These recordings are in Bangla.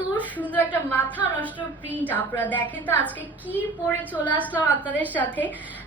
সুন্দর একটা মাথা নষ্ট প্রিন্ট। আপনারা দেখেন তো আজকে কি পরে চলে আসলাম আপনাদের সাথে।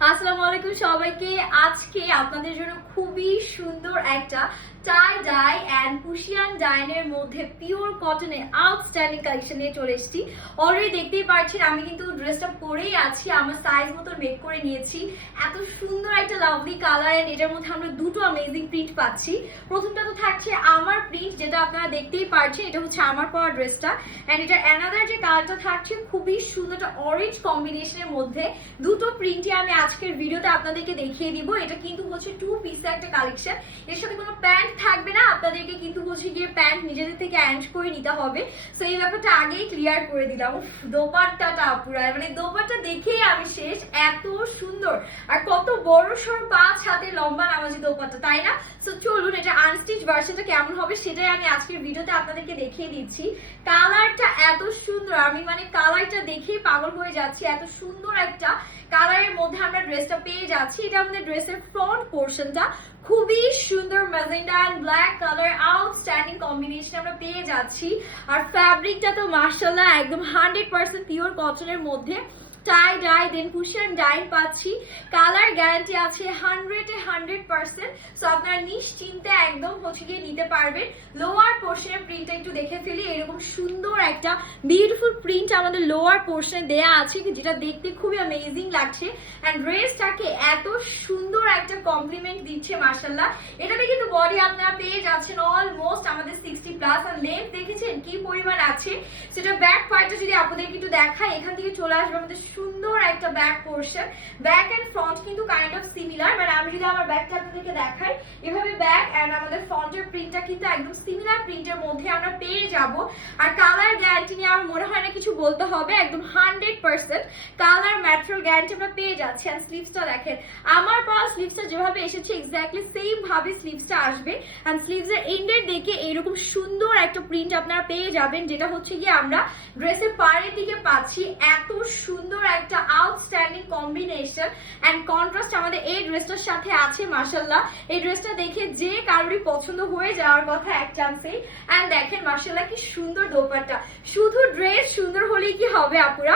আসসালামু আলাইকুম সবাইকে। আজকে আপনাদের জন্য খুবই সুন্দর একটা টাই ডাই এন্ড পুশিয়ান ডাইনের মধ্যে পিওর কটনের আউটস্ট্যান্ডিং কালেকশন নিয়ে চলে এসেছি। অলরেডি দেখতেই পাচ্ছেন আমি কিন্তু ড্রেসটা পরেই আছি, আমার সাইজ মতো মেক করে নিয়েছি। এত সুন্দর একটা লাভলি কালার এন্ড এটার মধ্যে আমরা দুটো অ্যামেজিং প্রিন্ট পাচ্ছি। প্রথমটা তো থাকছে আমার প্রিন্ট, যেটা আপনারা দেখতেই পাচ্ছেন, এটা হচ্ছে আমার পরা ড্রেসটা। এন্ড এটা অ্যানাদার যে কালারটা থাকছে খুবই সুন্দর একটা অরেঞ্জ কম্বিনেশনের মধ্যে দুটো প্রিন্টই আমি আজকের ভিডিওতে আপনাদেরকে দেখিয়ে দিব। এটা কিন্তু হচ্ছে টু পিসের একটা কালেকশন, এর সাথে কোনো প্যান্ট থাকবে না, আপনাদেরকে কিন্তু হচ্ছে গিয়ে প্যান্ট নিজেদের থেকে অ্যাড করে নিতে হবে। সো এই ব্যাপারটা আগেই ক্লিয়ার করে দিলাম। দোপাট্টাটা পুরো মানে দোপাট্টা দেখেই আমি শেষ, এত সুন্দর আর কত বড় সড় 5 হাতে লম্বা নামাজি দোপাট্টা, তাই না? সো চলুন এটা আনস্টিচ ভার্সনটা কেমন হবে সেটাই আমি আজকের ভিডিওতে আপনাদেরকে দেখিয়ে দিচ্ছি। কালারটা এত সুন্দর, আমি মানে কালারটা দেখেই পাগল হয়ে যাচ্ছি। এত সুন্দর একটা কালারের মধ্যে আমরা ড্রেসটা পেয়ে যাচ্ছি। এটা আমাদের ড্রেসের ফ্রন্ট পোর্শনটা খুবই সুন্দর magenta and black colour outstanding combination আমরা পেয়ে যাচ্ছি। আর ফ্যাব্রিকটা তো মাশাআল্লাহ একদম 100% পিওর কটনের মধ্যে টাই ডাই দেন কুশন ডাইন পাচ্ছি। কালার গ্যারান্টি আছে 100% সো আপনারা নিশ্চিন্তে একদম হচ্ছে গিয়ে নিতে পারবেন। লোয়ার পোর্শনের প্রিন্টটা একটু দেখে ফেলি। এরকম সুন্দর একটা বিউটিফুল প্রিন্ট আমাদের লোয়ার পোর্শনে দেয়া আছে, যেটা দেখতে খুবই অ্যামেজিং লাগছে। এন্ড ড্রেসটাকে এত সুন্দর একটা কমপ্লিমেন্ট দিচ্ছে মাশাআল্লাহ। এটাতে কিন্তু বডি আপনারা পেয়ে যাচ্ছেন অলমোস্ট আমাদের 60+। আর লেন্থ দেখেছেন কি পরিমাণ আছে, সেটা ব্যাক পার্টটা যদি আপনাদেরকে একটু দেখাই, এখান থেকে চলে আসবে আমাদের সুন্দর একটা back portion. Back end front কিন্তু কাইন্ড অফ সিমিলার, মানে আমি যদি আমার ব্যাকটা আপনাদেরকে দেখাই, এভাবে ব্যাক এন্ড আমাদের ফ্রন্টের প্রিন্টটা কিন্তু একদম সিমিলার প্রিন্টের মধ্যে আমরা পেয়ে যাব। আর কালার গ্যারান্টি নিয়ে আমার মনে হয় না কিছু বলতে হবে, একদম 100% কালার ম্যাটেরিয়াল গ্যারান্টি আমরা পেয়ে যাচ্ছি। আর স্লিভসটা দেখেন, আমার পাওয়া স্লিভসটা যেভাবে এসেছে এক্স্যাক্টলি সেম ভাবে স্লিভসটা আসবে। এন্ড স্লিভসের এন্ডের দিকে এরকম সুন্দর একটা প্রিন্ট আপনারা পেয়ে যাবেন, যেটা হচ্ছে গিয়ে আমরা ড্রেসের পাড়ের দিকে পাচ্ছি। এত সুন্দর একটা আউটস্ট্যান্ডিং কম্বিনেশন এন্ড কন্ট্রাস্ট আমাদের এই ড্রেসটার সাথে আছে মাশাআল্লাহ। এই ড্রেসটা দেখে যে কারোরই পছন্দ হয়ে যাওয়ার কথা এক চান্সেই। এন্ড দেখেন মাশাআল্লাহ কি সুন্দর দোপাট্টা। শুধু ড্রেস সুন্দর হলেই কি হবে আপুরা,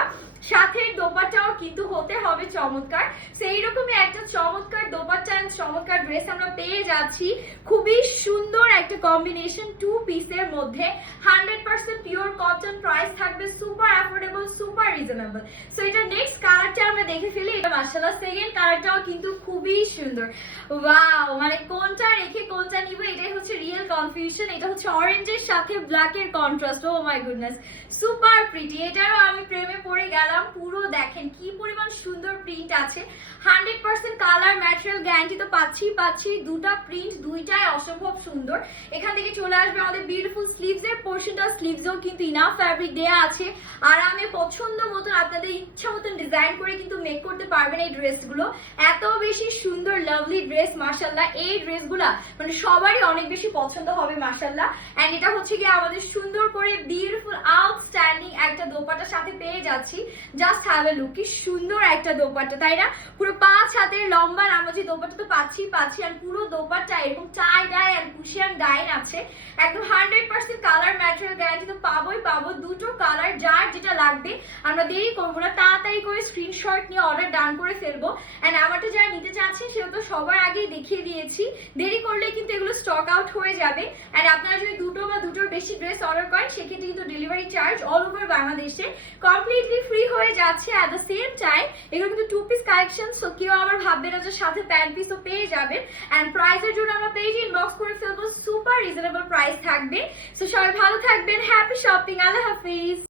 সাথে দোপাট্টাও কিন্তু হতে হবে চমৎকার। সেই রকমই একটা চমৎকার দোপাট্টা এন্ড চমৎকার ড্রেস আমরা পেয়ে যাচ্ছি। খুবই সুন্দর একটা কম্বিনেশন টু পিসের মধ্যে, 100% পিওর কটন। প্রাইস থাকবে super affordable, super reasonable. So এটা নেক্সট কালারটা আমরা দেখে ফেলি। এটা মাশাআল্লাহ সেকেন্ড কালারটাও কিন্তু খুবই সুন্দর। ওয়াও, মানে কোনটা রেখে কোনটা নিব এটাই হচ্ছে রিয়েল কনফিউশন। এটা হচ্ছে অরেঞ্জের সাথে ব্ল্যাকের contrast. Oh my goodness, super pretty. এটারও আমি প্রেমে পড়ে গেলাম। পুরো দেখেন কি পরিমাণ সুন্দর প্রিন্ট আছে। 100% কালার ম্যাটেরিয়াল গ্যারান্টি তো পাচ্ছি। দুটা প্রিন্ট দুইটাই অসম্ভব সুন্দর। এখান থেকে চলে আসবে আমাদের বিউটিফুল স্লিভস এর পোর্শনটা। স্লিভসেও কিন্তু ইনাফ ফ্যাব্রিক দেয়া আছে। আর আমি পছন্দ মতন আপনাদের ইচ্ছা মতন ডিজাইন করে কিন্তু মেক করতে পারবেন এই ড্রেসগুলো। এত বেশি সুন্দর লাভলি ড্রেস মাশাআল্লাহ। এই ড্রেসগুলা মানে সবারই অনেক বেশি পছন্দ হবে মাশাআল্লাহ। এন্ড এটা হচ্ছে কি আমাদের সুন্দর করে বিউটিফুল আউটস্ট্যান্ডিং একটা দোপাট্টার সাথে পেয়ে যাচ্ছি। জাস্ট হ্যাভ এ লুক, কি সুন্দর একটা দোপাট্টা, তাই না? পুরো 5 হাতের লম্বা নামাজি দোপাট্টা তো পাচ্ছি। আর পুরো দোপাট্টা এরকম টাই ডাই এন্ড কুশিয়ান ডাইন আছে। একদম 100% কালার ম্যাটেরিয়াল গ্যারান্টি তো পাবো। দুটো কালার, যার যেটা লাগবে আমরা দেরি করবো না, তাড়াতাড়ি করে স্ক্রিনশট নিয়ে অর্ডার ডান করে ফেলবো। এন্ড আমারটা যারা নিতে চাচ্ছেন সেটা তো সবার আগেই দেখিয়ে দিয়েছি, দেরি করলে কিন্তু এগুলো স্টক আউট হয়ে যাবে। এন্ড আপনারা যদি দুটো বা দুটোর বেশি ড্রেস অর্ডার করেন সেক্ষেত্রে কিন্তু ডেলিভারি চার্জ অল ওভার বাংলাদেশে কমপ্লিটলি ফ্রি হয়ে যাচ্ছে। এট দ্য সেম টাইম এগুলো কিন্তু টু পিস কালেকশন, সো কেউ আবার ভাববেন না যে সাথে প্যান্ট পিসও পেয়ে যাবেন। এন্ড প্রাইসের জন্য আমরা পেজে ইনবক্স করে ফেলবো, সুপার রিজনেবল প্রাইস থাকবে। সো সবাই ভালো থাকবেন, হ্যাপি শপিং, আল্লাহ হাফিজ।